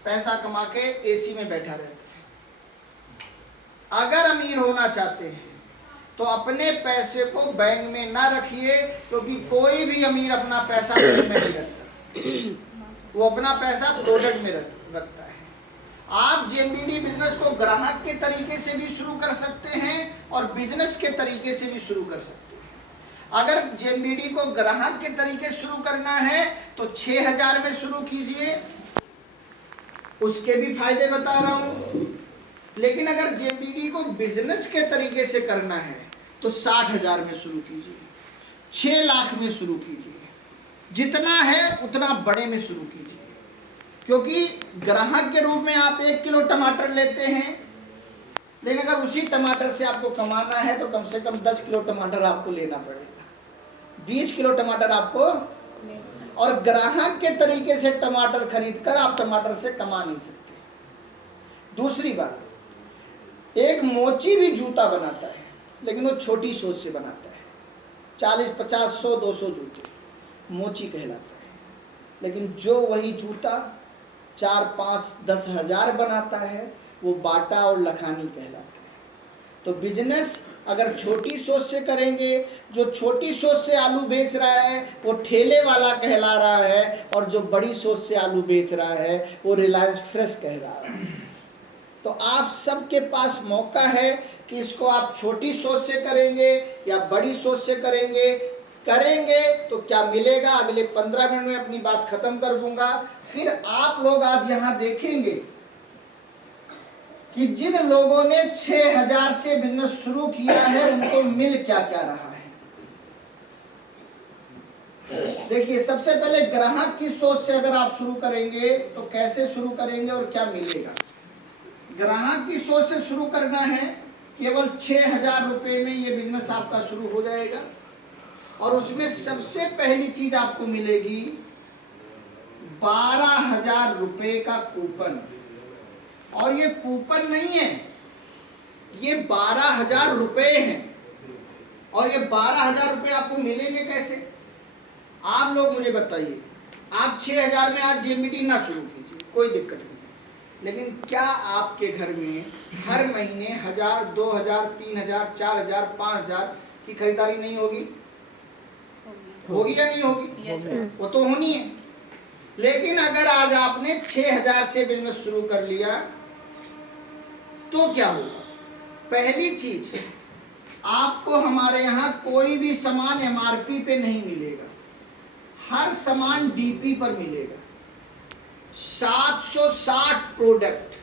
पैसा कमा के एसी में बैठा रहता है। अगर अमीर होना चाहते हैं तो अपने पैसे को बैंक में ना रखिए, क्योंकि कोई भी अमीर अपना पैसा बैंक में नहीं रखता, वो अपना पैसा प्रोडक्ट में रखता है। आप जेएमबीडी बिजनेस को ग्राहक के तरीके से भी शुरू कर सकते हैं और बिजनेस के तरीके से भी शुरू कर सकते हैं। अगर जेएमबीडी को ग्राहक के तरीके से शुरू करना है तो 6,000 में शुरू कीजिए, उसके भी फायदे बता रहा हूं। लेकिन अगर जेएमबीडी को बिजनेस के तरीके से करना है तो 60,000 में शुरू कीजिए, 6 लाख में शुरू कीजिए, जितना है उतना बड़े में शुरू कीजिए। क्योंकि ग्राहक के रूप में आप 1 किलो टमाटर लेते हैं, लेकिन अगर उसी टमाटर से आपको कमाना है तो कम से कम 10 किलो टमाटर आपको लेना पड़ेगा, 20 किलो टमाटर आपको। और ग्राहक के तरीके से टमाटर खरीदकर आप टमाटर से कमा नहीं सकते। दूसरी बात, एक मोची भी जूता बनाता है, लेकिन वो छोटी सोच से बनाता है। 40, 50, 100, 200 जूते मोची कहलाता है। लेकिन जो वही जूता 4, 5, 10 हज़ार बनाता है वो बाटा और लखानी कहलाता है। तो बिजनेस अगर छोटी सोच से करेंगे, जो छोटी सोच से आलू बेच रहा है वो ठेले वाला कहला रहा है, और जो बड़ी सोच से आलू बेच रहा है वो रिलायंस फ्रेश कहला रहा है। तो आप सबके पास मौका है कि इसको आप छोटी सोच से करेंगे या बड़ी सोच से करेंगे तो क्या मिलेगा, अगले 15 मिनट में अपनी बात खत्म कर दूंगा। फिर आप लोग आज यहाँ देखेंगे कि जिन लोगों ने 6,000 से बिजनेस शुरू किया है उनको मिल क्या क्या रहा है। देखिए, सबसे पहले ग्राहक की सोच से अगर आप शुरू करेंगे तो कैसे शुरू करेंगे और क्या मिलेगा। ग्राहक की सोच से शुरू करना है, केवल 6,000 रुपए में ये बिजनेस आपका शुरू हो जाएगा और उसमें सबसे पहली चीज आपको मिलेगी 12,000 रुपए का कूपन। और ये कूपन नहीं है, ये 12,000 रुपए हैं। और ये 12,000 रुपए आपको मिलेंगे कैसे? आप लोग मुझे बताइए, आप 6,000 में आज जेम मीटिंग ना शुरू कीजिए, कोई दिक्कत नहीं, लेकिन क्या आपके घर में हर महीने 1,000, 2,000, 3,000, 4,000, 5,000 की खरीदारी नहीं होगी? होगी या नहीं होगी? वो तो होनी है। लेकिन अगर आज आपने 6,000 से बिजनेस शुरू कर लिया तो क्या होगा? पहली चीज, आपको हमारे यहाँ कोई भी सामान एमआरपी पे नहीं मिलेगा, हर सामान डीपी पर मिलेगा। 760 प्रोडक्ट,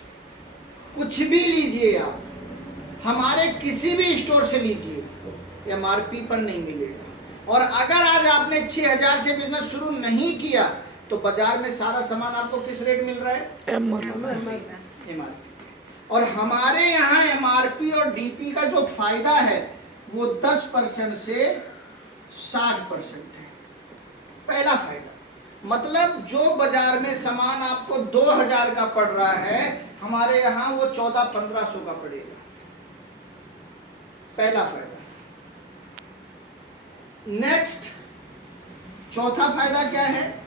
कुछ भी लीजिए आप, हमारे किसी भी स्टोर से लीजिए, एमआरपी पर नहीं मिलेगा। और अगर आज आपने 6,000 से बिजनेस शुरू नहीं किया तो बाजार में सारा सामान आपको किस रेट मिल रहा है? एमआरपी। और हमारे यहाँ एमआरपी और डीपी का जो फायदा है वो 10% से 60% है। पहला फायदा, मतलब जो बाजार में सामान आपको 2,000 का पड़ रहा है, हमारे यहाँ वो 1400-1500 का पड़ेगा। पहला फायदा। नेक्स्ट, चौथा फायदा क्या है?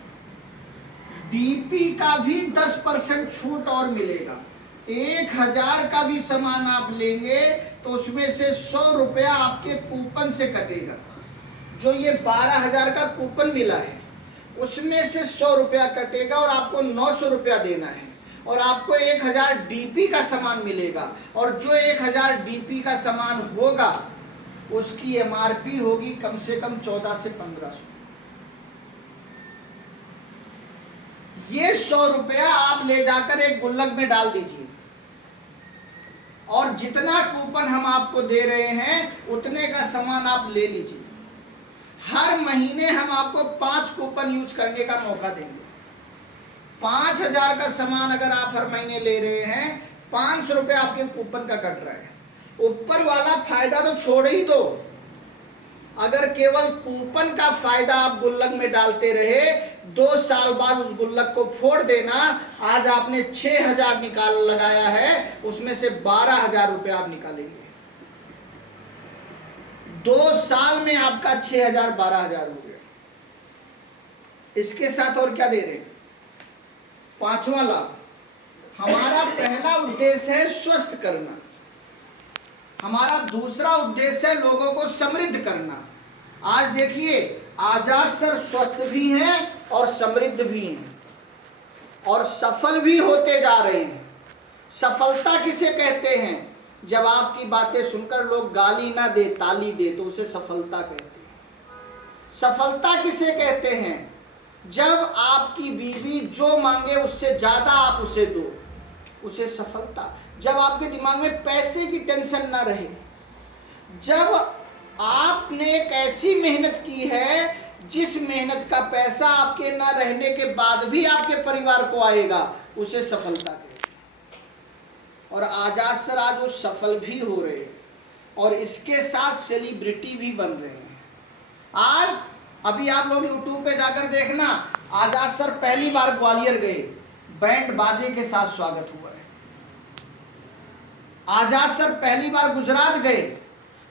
डीपी का भी 10% छूट और मिलेगा। 1,000 का भी सामान आप लेंगे तो उसमें से 100 रुपया आपके कूपन से कटेगा। जो ये 12,000 का कूपन मिला है उसमें से 100 रुपया कटेगा और आपको 900 रुपया देना है और आपको 1,000 डीपी का सामान मिलेगा। और जो 1,000 डीपी का सामान होगा उसकी एमआरपी होगी कम से कम 14 से 1500। ये 100 रुपया आप ले जाकर एक गुल्लक में डाल दीजिए और जितना कूपन हम आपको दे रहे हैं उतने का सामान आप ले लीजिए। हर महीने हम आपको 5 कूपन यूज करने का मौका देंगे। 5,000 का सामान अगर आप हर महीने ले रहे हैं, 500 रुपये आपके कूपन का कट रहा है। ऊपर वाला फायदा तो छोड़ ही दो, अगर केवल कूपन का फायदा आप गुल्लक में डालते रहे, 2 साल बाद उस गुल्लक को फोड़ देना। आज आपने 6,000 निकाल लगाया है, उसमें से 12,000 रुपये आप निकालेंगे। 2 साल में आपका 6,000 12,000 हो गया। इसके साथ और क्या दे रहे हैं? 5वां लाभ, हमारा पहला उद्देश्य है स्वस्थ करना, हमारा दूसरा उद्देश्य है लोगों को समृद्ध करना। आज देखिए, आजाद सर स्वस्थ भी हैं और समृद्ध भी हैं और सफल भी होते जा रहे हैं। सफलता किसे कहते हैं? जब आपकी बातें सुनकर लोग गाली ना दे, ताली दे, तो उसे सफलता कहते हैं। सफलता किसे कहते हैं? जब आपकी बीवी जो मांगे उससे ज्यादा आप उसे दो, उसे सफलता। जब आपके दिमाग में पैसे की टेंशन ना रहे, जब आपने एक ऐसी मेहनत की है जिस मेहनत का पैसा आपके ना रहने के बाद भी आपके परिवार को आएगा, उसे सफलता कहते हैं। और आजाद सर आज वो सफल भी हो रहे हैं और इसके साथ सेलिब्रिटी भी बन रहे हैं। आज अभी आप लोग यूट्यूब पे जाकर देखना, आजाद सर पहली बार ग्वालियर गए, बैंड बाजे के साथ स्वागत हुआ है। आजाद सर पहली बार गुजरात गए,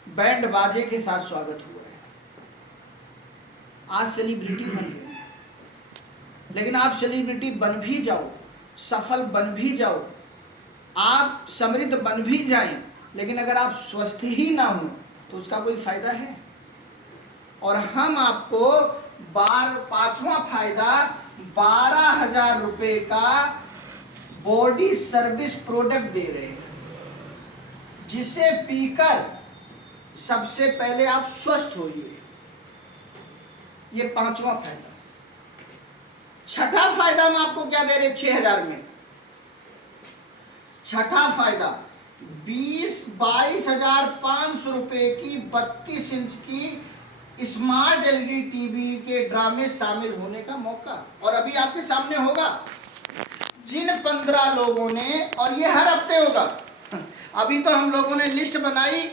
बैंड बाजे के साथ स्वागत हुआ है। आज सेलिब्रिटी बन रहे हैं। लेकिन आप सेलिब्रिटी बन भी जाओ, सफल बन भी जाओ, आप समृद्ध बन भी जाएं, लेकिन अगर आप स्वस्थ ही ना हो तो उसका कोई फायदा है? और हम आपको 5वां फायदा 12,000 रुपए का बॉडी सर्विस प्रोडक्ट दे रहे हैं, जिसे पीकर सबसे पहले आप स्वस्थ होइए। ये 5वां फायदा। छठा फायदा हम आपको क्या दे रहे हैं 6,000 में? छठा फायदा 22,500 रुपए की 32 इंच की स्मार्ट एलईडी टीवी के ड्रा में शामिल होने का मौका। और अभी आपके सामने होगा जिन 15 लोगों ने, और ये हर हफ्ते होगा, अभी तो हम लोगों ने लिस्ट बनाई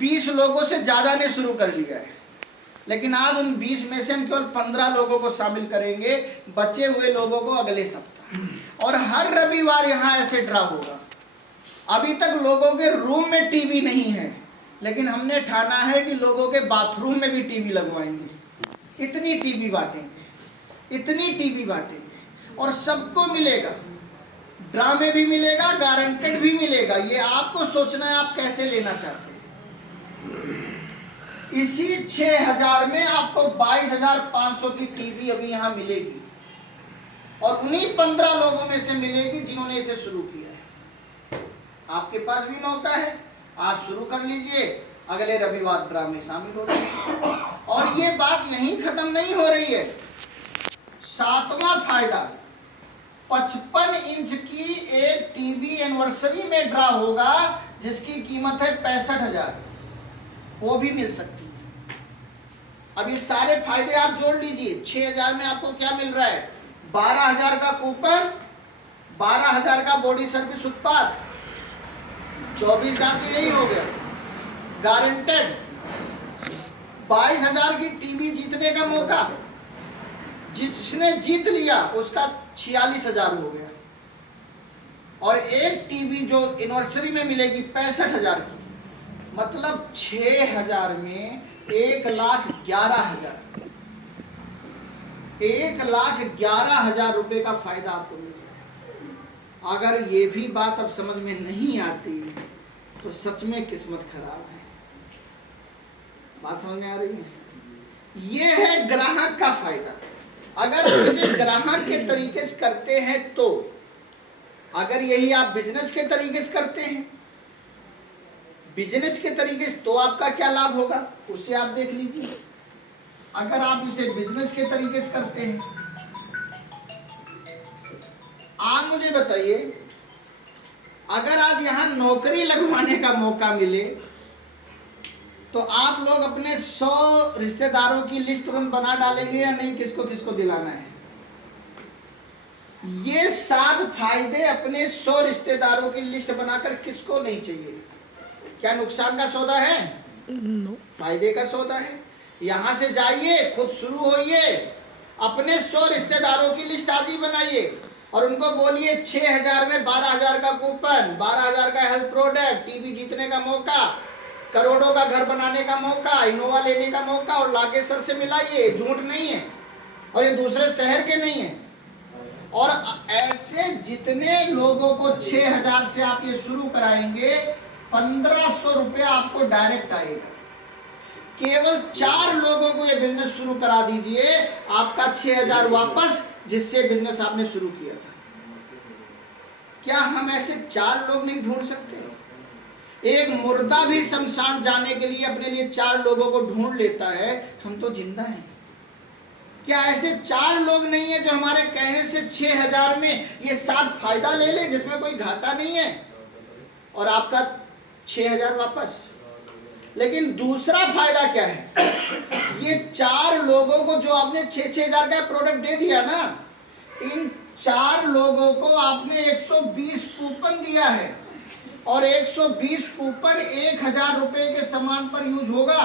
20 लोगों से ज़्यादा ने शुरू कर लिया है, लेकिन आज उन 20 में से हम केवल 15 लोगों को शामिल करेंगे, बचे हुए लोगों को अगले सप्ताह। और हर रविवार यहाँ ऐसे ड्रा होगा। अभी तक लोगों के रूम में टीवी नहीं है, लेकिन हमने ठाना है कि लोगों के बाथरूम में भी टीवी लगवाएंगे। इतनी टीवी बांटेंगे, इतनी टीवी बांटेंगे, और सबको मिलेगा। ड्रा में भी मिलेगा, गारंटेड भी मिलेगा। ये आपको सोचना है आप कैसे लेना चाहते हैं। इसी 6000 में आपको 22,500 की टीवी अभी यहाँ मिलेगी, और उन्हीं 15 लोगों में से मिलेगी जिन्होंने इसे शुरू किया है। आपके पास भी मौका है, आज शुरू कर लीजिए, अगले रविवार ड्रा में शामिल हो जाइए। और ये बात यहीं खत्म नहीं हो रही है। 7वां फायदा, 55 इंच की एक टीवी एनिवर्सरी में ड्रा होगा जिसकी कीमत है 65,000, वो भी मिल सकती है। अब ये सारे फायदे आप जोड़ लीजिए। 6000 में आपको क्या मिल रहा है? 12,000 का कूपन, 12,000 का बॉडी सर्विस उत्पाद, 24,000 तो यही हो गया गारंटेड। 22,000 की टीवी जीतने का मौका, जिसने जीत लिया उसका 46,000 हो गया। और एक टीवी जो एनिवर्सरी में मिलेगी 65,000 की, मतलब 6,000 में 1,11,000, 1,11,000 रुपए का फायदा आपको मिलेगा। अगर ये भी बात अब समझ में नहीं आती तो सच में किस्मत खराब है। बात समझ में आ रही है? ये है ग्राहक का फायदा। अगर इसे ग्राहक के तरीके से करते हैं तो, अगर यही आप बिजनेस के तरीके से करते हैं, बिजनेस के तरीके से, तो आपका क्या लाभ होगा उससे आप देख लीजिए। अगर आप इसे बिजनेस के तरीके से करते हैं, आप मुझे बताइए, अगर आज यहां नौकरी लगवाने का मौका मिले तो आप लोग अपने 100 रिश्तेदारों की लिस्ट तुरंत बना डालेंगे या नहीं? किसको किसको दिलाना है? ये 7 फायदे अपने 100 रिश्तेदारों की लिस्ट बनाकर किसको नहीं चाहिए? क्या नुकसान का सौदा है? फायदे का सौदा है। यहां से जाइए, खुद शुरू होइए, अपने 100 रिश्तेदारों की लिस्ट आज ही बनाइए और उनको बोलिए 6,000 में 12,000 का कूपन, 12,000 का हेल्थ प्रोडक्ट, टीवी जीतने का मौका, करोड़ों का घर बनाने का मौका, इनोवा लेने का मौका, और लाके सर से मिलाइए। झूठ नहीं है, और ये दूसरे शहर के नहीं है। और ऐसे जितने लोगों को 6,000 से आप ये शुरू कराएंगे, 1,500 रुपया आपको डायरेक्ट आएगा। केवल 4 लोगों को ये बिजनेस शुरू करा दीजिए, आपका 6,000 वापस, जिससे बिजनेस आपने शुरू किया था। क्या हम ऐसे 4 लोग नहीं ढूंढ सकते? एक मुर्दा भी शमशान जाने के लिए अपने लिए 4 लोगों को ढूंढ लेता है, हम तो जिंदा हैं। क्या ऐसे 4 लोग नहीं है जो हमारे कहने से 6,000 में ये 7 फायदा ले ले, जिसमें कोई घाटा नहीं है, और आपका 6,000 वापस? लेकिन दूसरा फायदा क्या है? ये 4 लोगों को जो आपने 6,000 का प्रोडक्ट दे दिया ना, इन 4 लोगों को आपने 120 कूपन दिया है, और 120 कूपन 1,000 रुपए के सामान पर यूज होगा।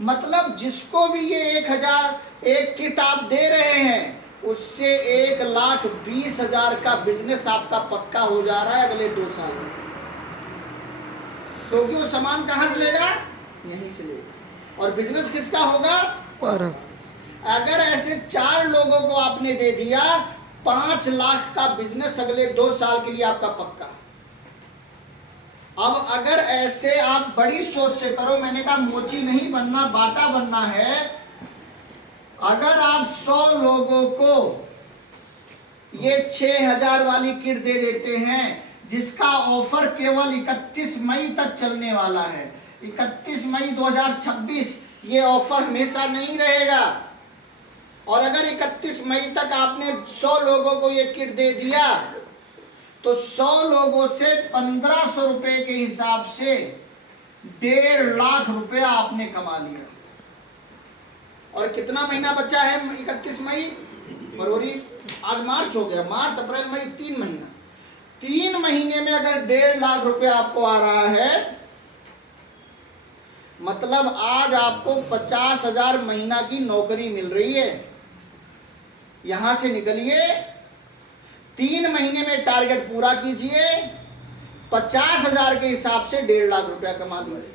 मतलब जिसको भी ये 1,000 एक किट आप दे रहे हैं, उससे 1,20,000 का बिजनेस आपका पक्का हो जा रहा है अगले 2 साल में। क्योंकि वो सामान कहां से लेगा? यहीं से लेगा। और बिजनेस किसका होगा? अगर ऐसे 4 लोगों को आपने दे दिया, 5 लाख का बिजनेस अगले 2 साल के लिए आपका पक्का। अब अगर ऐसे आप बड़ी सोच से करो, मैंने कहा मोची नहीं बनना, बाटा बनना है। अगर आप 100 लोगों को ये 6,000 वाली किट दे देते हैं, जिसका ऑफर केवल 31 मई तक चलने वाला है, 31 मई 2026, ये ऑफर हमेशा नहीं रहेगा। और अगर 31 मई तक आपने 100 लोगों को ये किट दे दिया, तो 100 लोगों से 1,500 रुपए के हिसाब से 1.5 लाख रुपया आपने कमा लिया। और कितना महीना बचा है? 31 मई, फरवरी, आज मार्च हो गया, मार्च अप्रैल मई, 3 महीना। 3 महीने में अगर 1.5 लाख रुपया आपको आ रहा है, मतलब आज आपको 50,000 महीना की नौकरी मिल रही है। यहां से निकलिए, 3 महीने में टारगेट पूरा कीजिए, 50,000 के हिसाब से 1.5 लाख रुपया कमा लीजिए।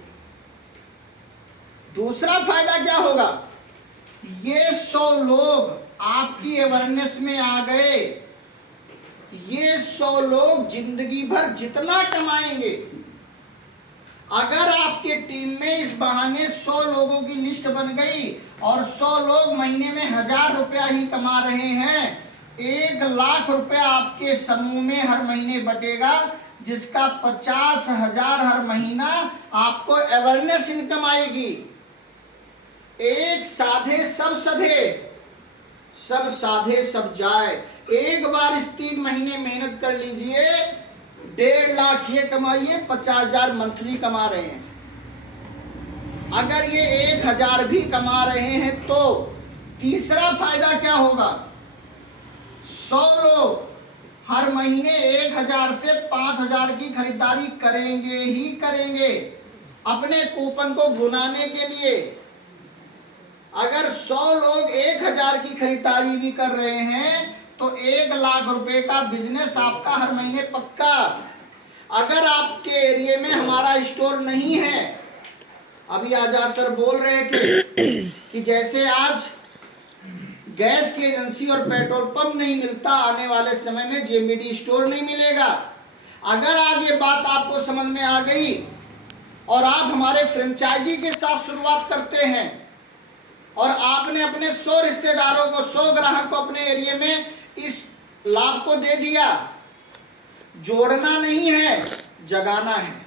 दूसरा फायदा क्या होगा? ये 100 लोग आपकी अवेयरनेस में आ गए, ये 100 लोग जिंदगी भर जितना कमाएंगे, अगर आपके टीम में इस बहाने 100 लोगों की लिस्ट बन गई और 100 लोग महीने में 1,000 रुपया ही कमा रहे हैं, 1 लाख रुपया आपके समूह में हर महीने बटेगा, जिसका 50,000 हर महीना आपको अवेयरनेस इनकम आएगी। एक साधे सब सधे, सब साधे सब जाए। एक बार इस 3 महीने मेहनत कर लीजिए, 1.5 लाख ये कमाइए, 50,000 मंथली कमा रहे हैं। अगर ये 1,000 भी कमा रहे हैं तो तीसरा फायदा क्या होगा? 100 लोग हर महीने 1,000 से 5,000 की खरीदारी करेंगे ही करेंगे अपने कूपन को भुनाने के लिए। अगर 100 लोग 1,000 की खरीदारी भी कर रहे हैं तो 1 लाख रुपए का बिजनेस आपका हर महीने पक्का। अगर आपके एरिया में हमारा स्टोर नहीं है, अभी आजाद सर बोल रहे थे कि जैसे आज गैस की एजेंसी और पेट्रोल पंप नहीं मिलता, आने वाले समय में जेएमबीडी स्टोर नहीं मिलेगा। अगर आज ये बात आपको समझ में आ गई और आप हमारे फ्रेंचाइजी के साथ शुरुआत करते हैं और आपने अपने 100 रिश्तेदारों को, 100 ग्राहक को अपने एरिया में इस लाभ को दे दिया, जोड़ना नहीं है, जगाना है।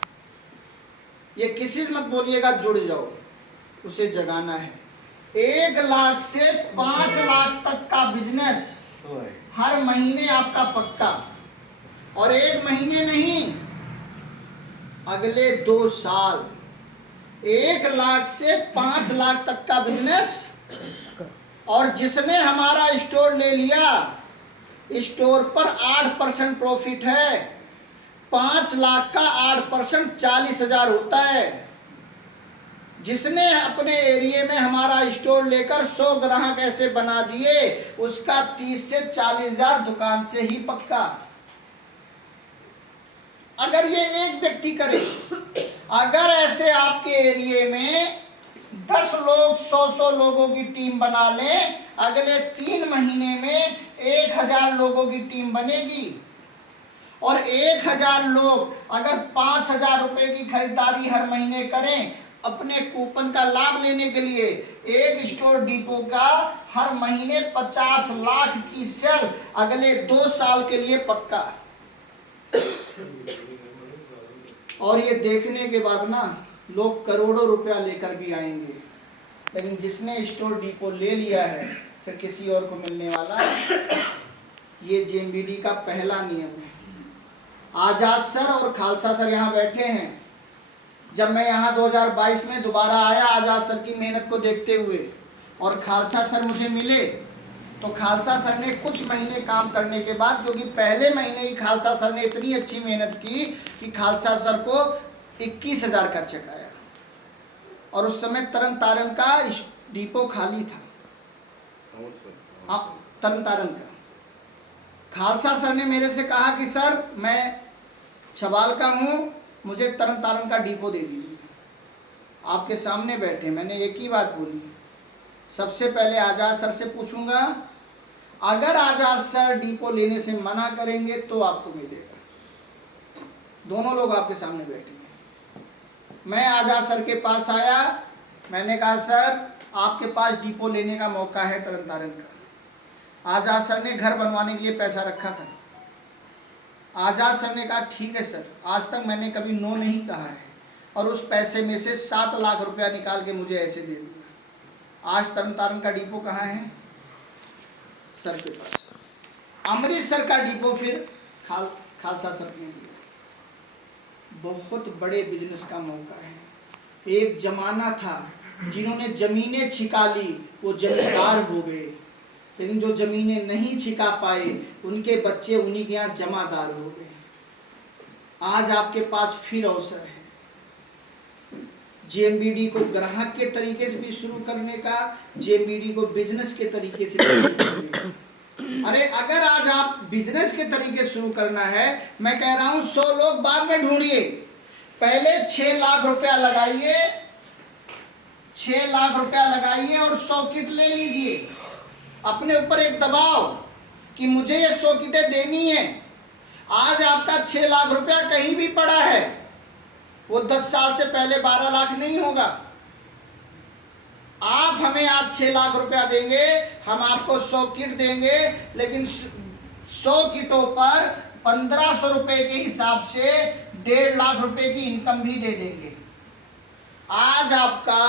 ये किसी से मत बोलिएगा जुड़ जाओ, उसे जगाना है। 1 लाख से 5 लाख तक का बिजनेस हर महीने आपका पक्का, और 1 महीने नहीं, अगले 2 साल 1 लाख से 5 लाख तक का बिजनेस। और जिसने हमारा स्टोर ले लिया, स्टोर पर 8% प्रॉफिट है, 5 लाख का 8% 40,000 होता है। जिसने अपने एरिया में हमारा स्टोर लेकर 100 ग्राहक ऐसे बना दिए, उसका 30 से 40,000 दुकान से ही पक्का। अगर ये एक व्यक्ति करे, अगर ऐसे आपके एरिया में 10 लोग 100 लोगों की टीम बना लें, अगले 3 महीने में 1,000 लोगों की टीम बनेगी। और 1,000 लोग अगर 5,000 रुपए की खरीदारी हर महीने करें अपने कूपन का लाभ लेने के लिए, एक स्टोर डिपो का हर महीने 50 लाख की सेल अगले 2 साल के लिए पक्का। और ये देखने के बाद ना लोग करोड़ों रुपया लेकर भी आएंगे, लेकिन जिसने स्टोर डिपो ले लिया है फिर किसी और को मिलने वाला। ये जेएमबीडी का पहला नियम है। आजाद सर और खालसा सर यहाँ बैठे हैं। जब मैं यहाँ 2022 में दोबारा आया आजाद सर की मेहनत को देखते हुए, और खालसा सर मुझे मिले, तो खालसा सर ने कुछ महीने काम करने के बाद, क्योंकि पहले महीने ही खालसा सर ने इतनी अच्छी मेहनत की कि खालसा सर को 21,000 का चेक आया। और उस समय तरन तारण का डिपो खाली था, तरन तारण का। खालसा सर ने मेरे से कहा कि सर मैं छबाल का हूँ, मुझे तरन तारण का डिपो दे दीजिए। आपके सामने बैठे मैंने एक ही बात बोली, सबसे पहले आजाद सर से पूछूंगा, अगर आजाद सर डिपो लेने से मना करेंगे तो आपको मिलेगा। दोनों लोग आपके सामने बैठे हैं। मैं आजाद सर के पास आया, मैंने कहा सर आपके पास डिपो लेने का मौका है तरन तारण का। आजाद सर ने घर बनवाने के लिए पैसा रखा था। आजाद सर ने कहा ठीक है सर, आज तक मैंने कभी नो नहीं कहा है, और उस पैसे में से 7 लाख रुपया निकाल के मुझे ऐसे दे दिया। आज तरन तारण का डिपो कहाँ है? सर के पास। अमृतसर का डिपो फिर खालसा सर ने लिया। बहुत बड़े बिजनेस का मौका है। एक जमाना था जिन्होंने जमीनें छिका ली वो जमींदार हो गए, लेकिन जो जमीनें नहीं छिका पाए उनके बच्चे उन्हीं के यहाँ जमादार हो गए। आज आपके पास फिर अवसर है जेएमबीडी को ग्राहक के तरीके से भी शुरू करने का, जेएमबीडी को बिजनेस के तरीके से भी शुरू करने का। अरे अगर आज आप बिजनेस के तरीके शुरू करना है, मैं कह रहा हूं 100 लोग बाद में ढूंढिए, पहले 6 लाख रुपया लगाइए, 6 लाख रुपया लगाइए और 100 किट ले लीजिए। अपने ऊपर एक दबाव कि मुझे ये 100 किटें देनी है। आज आपका 6 लाख रुपया कहीं भी पड़ा है, वो 10 साल से पहले 12 लाख नहीं होगा। आप हमें आज 6 लाख रुपया देंगे, हम आपको 100 किट देंगे, लेकिन 100 किटों पर 1500 रुपए के हिसाब से 1.5 लाख रुपए की इनकम भी दे देंगे। आज आपका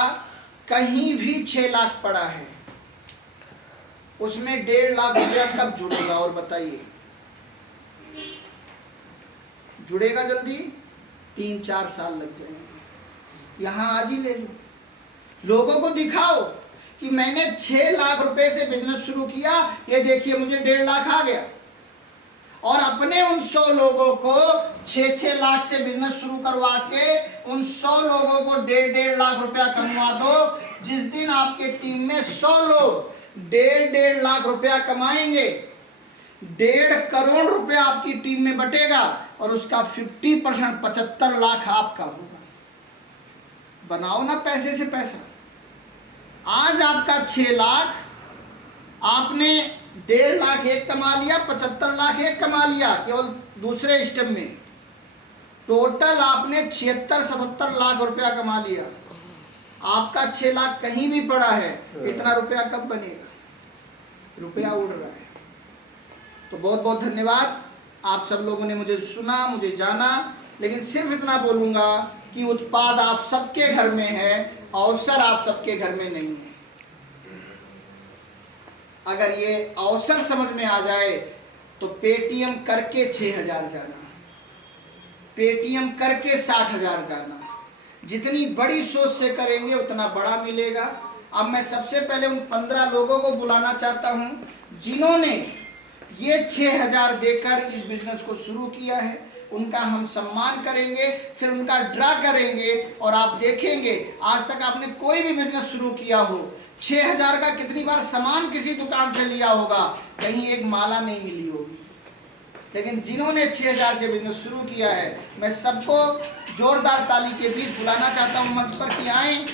कहीं भी 6 लाख पड़ा है, उसमें 1.5 लाख रुपया कब जुड़ेगा और बताइए? जुड़ेगा जल्दी? 3-4 साल लग जाएंगे। यहां आज ही ले लो, लोगों को दिखाओ कि मैंने 6 लाख रुपए से बिजनेस शुरू किया, ये देखिए मुझे 1.5 लाख आ गया। और अपने उन 100 लोगों को 6-6 लाख से बिजनेस शुरू करवा के उन 100 लोगों को 1.5 लाख रुपया कमवा दो। जिस दिन आपके टीम में 100 लोग 1.5 लाख रुपया कमाएंगे, 1.5 करोड़ रुपया आपकी टीम में बटेगा और उसका 50% 75 लाख आपका होगा। बनाओ ना पैसे से पैसा। आज आपका 6 लाख, आपने 1.5 लाख एक कमा लिया, 75 लाख एक कमा लिया केवल दूसरे स्टेप में। टोटल आपने 76-77 लाख रुपया कमा लिया। आपका 6 लाख कहीं भी पड़ा है, इतना रुपया कब बनेगा? रुपया उड़ रहा है। तो बहुत बहुत धन्यवाद, आप सब लोगों ने मुझे सुना, मुझे जाना, लेकिन सिर्फ इतना बोलूंगा कि उत्पाद आप सबके घर में है, अवसर आप सबके घर में नहीं है। अगर ये अवसर समझ में आ जाए तो पेटीएम करके 6,000 जाना, पेटीएम करके 60,000 जाना। जितनी बड़ी सोच से करेंगे उतना बड़ा मिलेगा। अब मैं सबसे पहले उन 15 लोगों को बुलाना चाहता हूं जिन्होंने ये 6,000 देकर इस बिजनेस को शुरू किया है। उनका हम सम्मान करेंगे, फिर उनका ड्रा करेंगे और आप देखेंगे आज तक आपने कोई भी बिजनेस शुरू किया हो, 6,000 का कितनी बार सामान किसी दुकान से लिया होगा, कहीं एक माला नहीं मिली होगी। लेकिन जिन्होंने 6,000 से बिजनेस शुरू किया है, मैं सबको जोरदार ताली के बीच बुलाना चाहता हूं मंच पर कि आएं